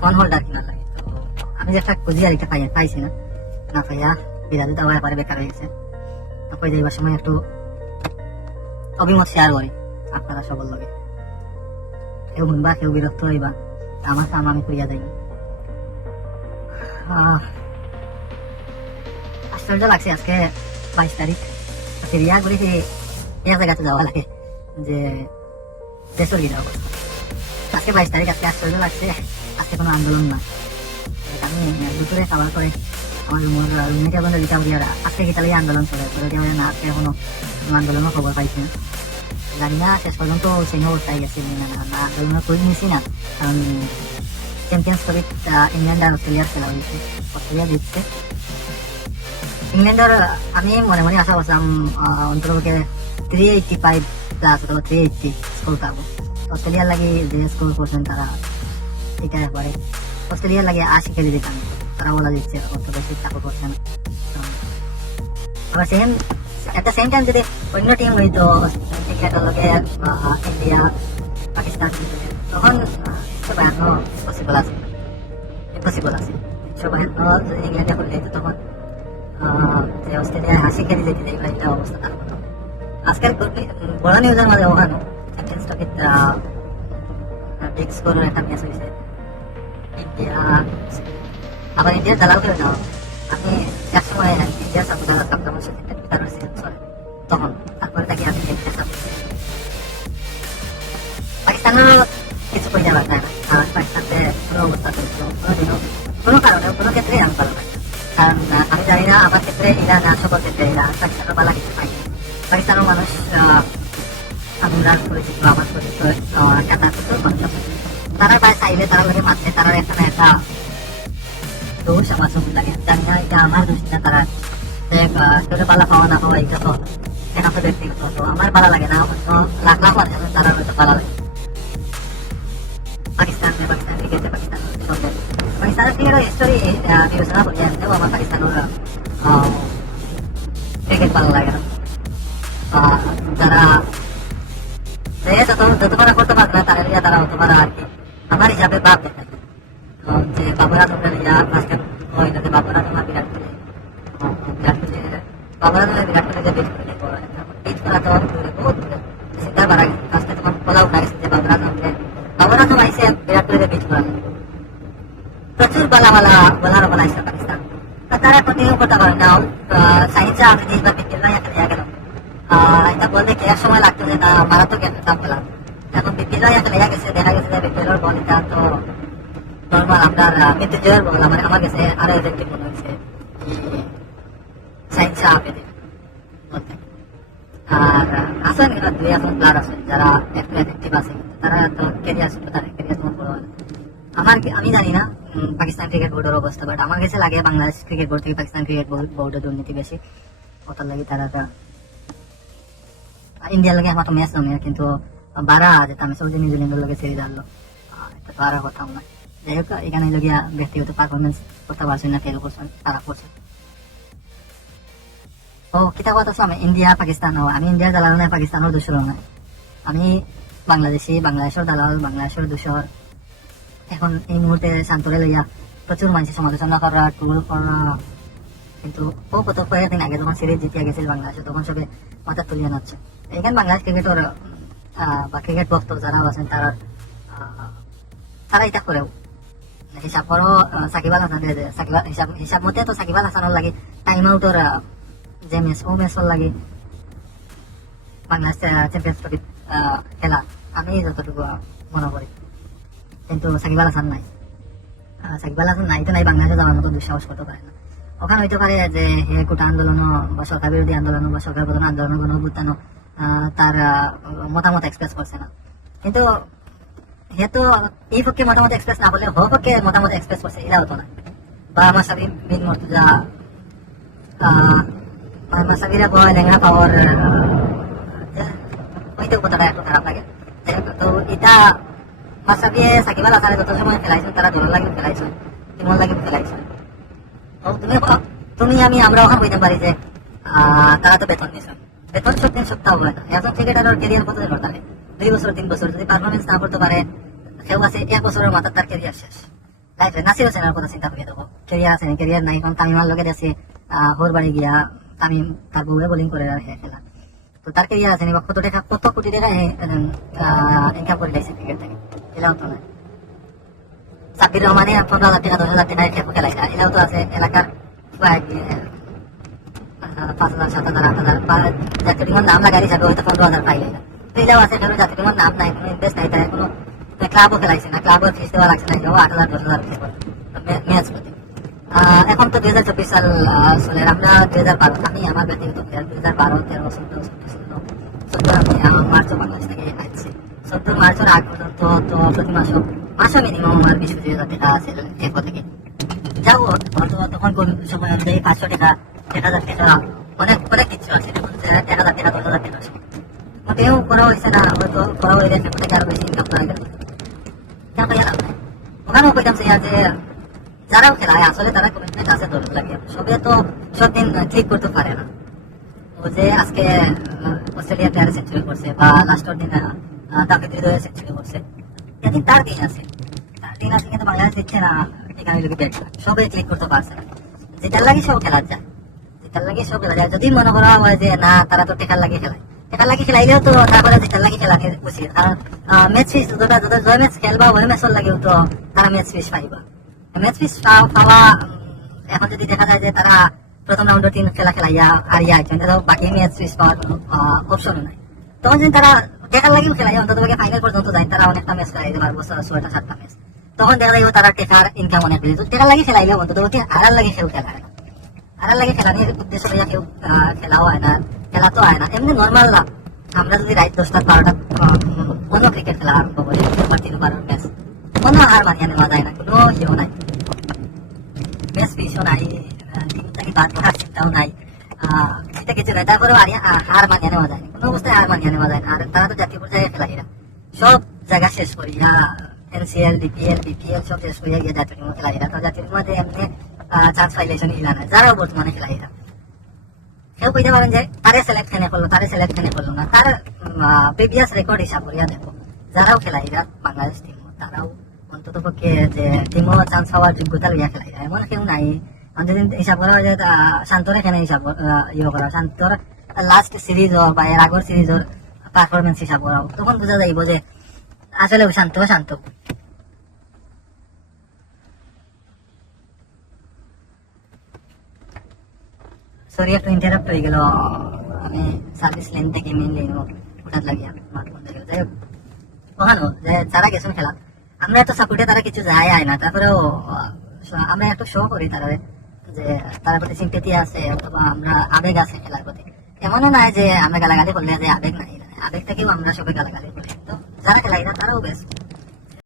Phone holder কিনা আমি যে একটা খুঁজি আর একটা পাই পাইছি না না এবারে বেকার হয়ে গেছে। তো কই যাইবার সময় একটু অভিমত শেয়ার করি আপনারা সবল লগে কেউ শুনবা কেউ বিরক্ত হইবা, আমার কাম আমি করিয়া যাই আশ্চর্য লাগছে আজকে বাইশ তারিখ। ফিরিয়া ঘুরে কি এক জায়গাতে যাওয়া লাগে, যে দেশের গিয়ে যাওয়া আজকে বাইশ তারিখ, আজকে আশ্চর্য লাগছে, আজকে কোনো আন্দোলন না। আমি দুপুরে খাবার করে আমার রুমের রুমমেটে বন্ধু দিতাম দিয়ে আজকে কি তাহলে আন্দোলন চলে করে দিয়ে না আজকে এখনও কোনো আন্দোলনও খবর পাইছি জানি না শেষ পর্যন্ত সেই অবস্থায় গেছে না আন্দোলন করে নিয়েছি না কারণ চ্যাম্পিয়ন্স ট্রফি ইংল্যান্ড আর অস্ট্রেলিয়ার খেলা হয়েছে অস্ট্রেলিয়া জিতছে ইংল্যান্ডের আমি মনে মনে আশা করছিলাম অন্তর্ভুক্তে থ্রি এইটটি ফাইভ প্লাস অথবা থ্রি এইটটি স্কোর পাবো অস্ট্রেলিয়ার লাগে যে স্কোর করছেন তারা এটা একবারে অস্ট্রেলিয়ার লাগে আশি কেজি দিতাম তারা বলা দিচ্ছে অত বেশি চাকর করছে না আবার সেম দ্য সেম টাইম যদি অন্য টিম হইতো ইন্ডিয়া পাকিস্তান তখন আহ, যে অস্ট্রেলিয়ায় হাসি খেলে এগুলো একটা অবস্থা তার মতো আজকাল বড় নিউজের মাঝে ওখানে চ্যাম্পিয়ন্স ট্রফি বিগ স্কোরের একটা ম্যাচ হয়েছে ইন্ডিয়া আবার ইন্ডিয়ার দালাল করে নাও আমি এক সময় ইন্ডিয়ার সাথে কাপটা আমার সাথে পিতার চলে তখন। তারপরে তাকে আমি ইন্ডিয়ার সাথে পাকিস্তানের কিছু কই যাবার না আর পাকিস্তানতে কোনো অবস্থা চলছিল কোনোদিনও কোনো কারণে, কোনো ক্ষেত্রে আমি ভালো। কারণ আমি জানি না আমার ক্ষেত্রে এরা না, সকল ক্ষেত্রে এরা। পাকিস্তানের ভালো কিছু পাই। পাকিস্তানের মানুষ আমরা পরিচিত আমার পরিচিত কিছু মানুষ তারা চাইলে তারা লোকে মারছে। তারা একটা একটা দোষ আমার চোখ লাগে জানি না এটা আমার দোষ না তারা ছোটবেলা পাওয়া না পাওয়া এটা তো এটা তো ব্যক্তিগত তো আমার ভালো লাগে না অন্য লাখ লাখ মানুষ তারা হয়তো ভালো লাগে পাকিস্তান পাকিস্তান ক্রিকেট পাকিস্তান পাকিস্তানের ক্রিকেটের হিস্টোরি বিবেচনা করি আসলেও আমার পাকিস্তানের ক্রিকেট ভালো লাগে না তারা যত যতবার করতে পারবে তারা তারা অতবার আর কি আমার হিসাবে ভাববে হয় যে করা তো করা তো করা প্রচুর বলা পাকিস্তান। তারা গেল। আহ, এটা বলতে কি সময় লাগতো যে একটা চাপ পেলাম এখন বিদ্যুৎ একটা গেছে দেখা গেছে যে বিদ্যুৎ বল তো নর্মাল আপনার আমার আমার কাছে আরও মনে হয়েছে সাইন্সে আর এরা দুই প্লেয়ার আছেন যারা আছে, তারা তো তোমার বড় আমার আমি জানি না পাকিস্তান ক্রিকেট বোর্ডের অবস্থা বাট আমার কাছে লাগে বাংলাদেশ ক্রিকেট বোর্ড থেকে পাকিস্তান ক্রিকেট বোর্ডের দুর্নীতি বেশি। ওটার লাগে তারা ইন্ডিয়ার লাগে আমার তো ম্যাচ নমিয়া কিন্তু বারা যেটা আমি সৌদি, নিউজিল্যান্ডের লগে ছেড়ে দাঁড়লো। এটা কথা না যাই হোক এখানে লগিয়া ব্যক্তিগত পারফরমেন্স করতে পারছেন না ফেল করছেন তারা করছে। ও কিতা কথা আমি ইন্ডিয়া, পাকিস্তান, ও, আমি ইন্ডিয়ার দালাল নাই পাকিস্তানের দোষর নাই। আমি বাংলাদেশি বাংলাদেশের দালাল বাংলাদেশের দোষর এখন এই মুহূর্তে শান্তরে লইয়া প্রচুর মানুষের সমালোচনা করা টুল করা কিন্তু ও কত কয়েকদিন আগে যখন সিরিজ জিতিয়া গেছিল বাংলাদেশে তখন সবে মাথা তুলিয়ে নাচ্ছে এখানে বাংলাদেশ ক্রিকেটের বা ক্রিকেট ভক্ত যারা আছেন তারা তারা এটা করেও হিসাব করো সাকিব আল হাসান সাকিব হিসাব হিসাব মতে তো সাকিব আল হাসানের লাগে টাইম আউটর যে ম্যাচ ও ম্যাচর লাগে বাংলাদেশ চ্যাম্পিয়ন্স ট্রফি খেলা। আমি যতটুকু মনে করি। কিন্তু সাকিব আল হাসান নাই। সাকিব আল হাসান নাই তো নাই বাংলাদেশে যাওয়ার মতো দুঃসাহস করতে পারে না। ওখানে হইতে পারে যে হে কোটা আন্দোলন বা সরকার বিরোধী আন্দোলন বা সরকার প্রধান আন্দোলন গণ তার মতামত এক্সপ্রেস করছে না। কিন্তু হে তো এই পক্ষে এক্সপ্রেস না এক্সপ্রেস করছে হতো না। বা আমার সাথে বিন মর্তুজা মাসাবিরা বয় ল্যাংড়া পাওয়ার কথাটা একটু খারাপ লাগে তো এটা সাকিবাল যত সময় খেলাইছেন তারা লাগে খেলাইছেন তিমল লাগে খেলাইছেন তো তুমি তুমি, আমি আমরা ওখানে বলতে পারি যে তারা তো বেতন নিছেন বেতন সব দিন সপ্তাহ হয় না। একজন ক্রিকেটারের ক্যারিয়ার কত দিন দুই বছর, তিন বছর যদি পারফরমেন্স না করতে পারে কেউ আছে এক বছরের মাথার তার ক্যারিয়ার শেষ লাইফে নাসির হোসেনের কথা চিন্তা করিয়ে দেবো ক্যারিয়ার আছে ক্যারিয়ার নাই কারণ তামিমার লগে আছে হোর বাড়ি গিয়া তামিম তার বউরে বোলিং করে আর খেলা তো তার ক্যারিয়ার আছে বা কত টাকা কত কোটি টাকা ইনকাম করে দিয়েছে ক্রিকেট থেকে এলাও তো না সাব্বির রহমানে পনেরো হাজার টাকা দশ হাজার টাকা খেপো খেলাইছে এলাও তো আছে এলাকার পাঁচ হাজার সাত হাজার আট হাজার বা জাতীয় নাম লাগাই হিসাবে হয়তো পনেরো হাজার পাই না এলাও আছে জাতীয় নাম নাই কোনো ইনভেস্ট নাই তাই কোনো ক্লাবও খেলাইছে না ক্লাবও ফিস দেওয়া লাগছে না আট হাজার দশ হাজার ম্যাচ প্রতি এখন তো দুই হাজার চব্বিশ সাল চলে আমরা দুই হাজার বারো, আমি আমার ব্যক্তিগত প্লেয়ার দুই হাজার বারো, তেরো, চোদ্দ ষোলো চোদ্দ, আমি আমার মার্চ বাংলাদেশ থেকে আসছি চোদ্দ মার্চের আগ পর্যন্ত তো প্রতি মাসে মাসে মিনিমাম আমার বিশ, পঁচিশ হাজার টাকা আছে এফও থেকে। যাব হয়তো তখন কোন সময় অনুযায়ী পাঁচশো টাকা, এক হাজার টাকা, অনেক অনেক কিছু আছে এক হাজার টাকা, দশ হাজার টাকা আছে মোটেও করা হয়েছে না, হয়তো করা হয়ে গেছে আরও বেশি ইনকাম করা গেছে কেন ভাইয়া লাভ নাই যে আসলে তারা কমিটমেন্ট আছে লাগে সবে তো সব ক্লিক করতে পারে না ও যে আজকে সেঞ্চুরি করছে বা দিন তাকে হৃদয়ে সেঞ্চুরি করছে এদিন তার দিন আছে তার দিন আছে কিন্তু বাংলাদেশ দিচ্ছে না এখানে লোকে ব্যাট সবে করতে পারছে না লাগে সব যায় লাগে সব খেলা যায় যদি মনে করা হয় যে না তারা তো টেকার লাগে খেলায় টেকার লাগে খেলাইলেও তো তারপরে যেটার লাগে খেলা উচিত কারণ ম্যাচ ফিস দুটা দুটা জয় ম্যাচ খেলবা ওই ম্যাচের লাগেও তো তারা ম্যাচ ফিস পাইবা। ম্যাচ ফিস পাওয়া এখন যদি দেখা যায় যে তারা প্রথম রাউন্ডের তিন খেলা খেলাইয়া হারিয়া আছেন তাহলে বাকি ম্যাচ ফিস পাওয়ার অপশনও নাই। তখন যদি তারা টেকার লাগেও খেলাই অন্তত ফাইনাল পর্যন্ত যায়, তারা অনেকটা ম্যাচ খেলাইতে পারব ছয়- ছয়টা, সাতটা ম্যাচ তখন দেখা যাবে তারা টেকার ইনকাম অনেক বেশি টেকার লাগে খেলাইলে অন্তত হারার লাগে খেলা না হারার লাগে খেলা নিয়ে উদ্দেশ্য লইয়া কেউ খেলাও হয় না খেলা তো হয় না। এমনি নর্মাল আমরা যদি রাত দশটা বারোটা কোনো ক্রিকেট খেলা আরম্ভ করি তিন তিন বারো ম্যাচ কোনো হার মানিয়ে নেওয়া যায় না কোনো ইয়েও নাই ম্যাচ ফিসও নাই টিম থেকে বাদ পড়ার চিন্তাও নাই আহ, এটা কিছু নাই তারপরেও আহ, হার মানিয়ে নেওয়া যায় না কোনো অবস্থায় হার মানিয়ে নেওয়া যায় না আর তারা তো জাতীয় পর্যায়ে খেলা এরা সব জায়গা শেষ করি এনসিএল ডিপিএল বিপিএল সব শেষ করিয়া গিয়ে জাতীয় টিমে খেলা এরা তো জাতীয় টিমে এমনি চান্স পাইলেছেন ইলা না যারাও বর্তমানে খেলা এরা কেউ কইতে পারেন যে তারে সিলেক্ট কেনে করল তারে সিলেক্ট কেনে করল না তার প্রিভিয়াস রেকর্ড হিসাব করিয়া দেখো যারাও খেলা এরা বাংলাদেশ টিম তারাও অন্তত পক্ষে যে টিমও চান্স পাওয়ার যোগ্যতা লইয়া খেলা এরা এমন কেউ নাই। যদি হিসাব করা হয় যে শান্তর হিসাব ইয়ে করা। শান্তর লাস্ট সিরিজ হোক বা এর আগর সিরিজের পারফরমেন্স হিসাব করা। তখন বোঝা যাইব যে, আসলে শান্ত শান্ত সরি একটু ইন্টারাপ্ট হয়ে গেল। আমি সার্ভিস লেন থেকে মেইন লেন ওঠার লাগিয়া। মাঠ বন্ধ যাই হোক। ওখানো যে যারা গেছেন খেলা। আমরা এত সাপোর্টে তারা কিছু যায়, আয় না। তারপরেও, আমরা একটু শো করি তারা যে তার প্রতি সিম্পেতি আছে, অথবা আমরা আবেগ আছে খেলার প্রতি। এমনও নাই যে আমরা গালাগালি করলে যে আবেগ নাই। আবেগ থেকেও আমরা সবাই গালাগালি করি। তো যারা খেলাই না, তারাও বেশ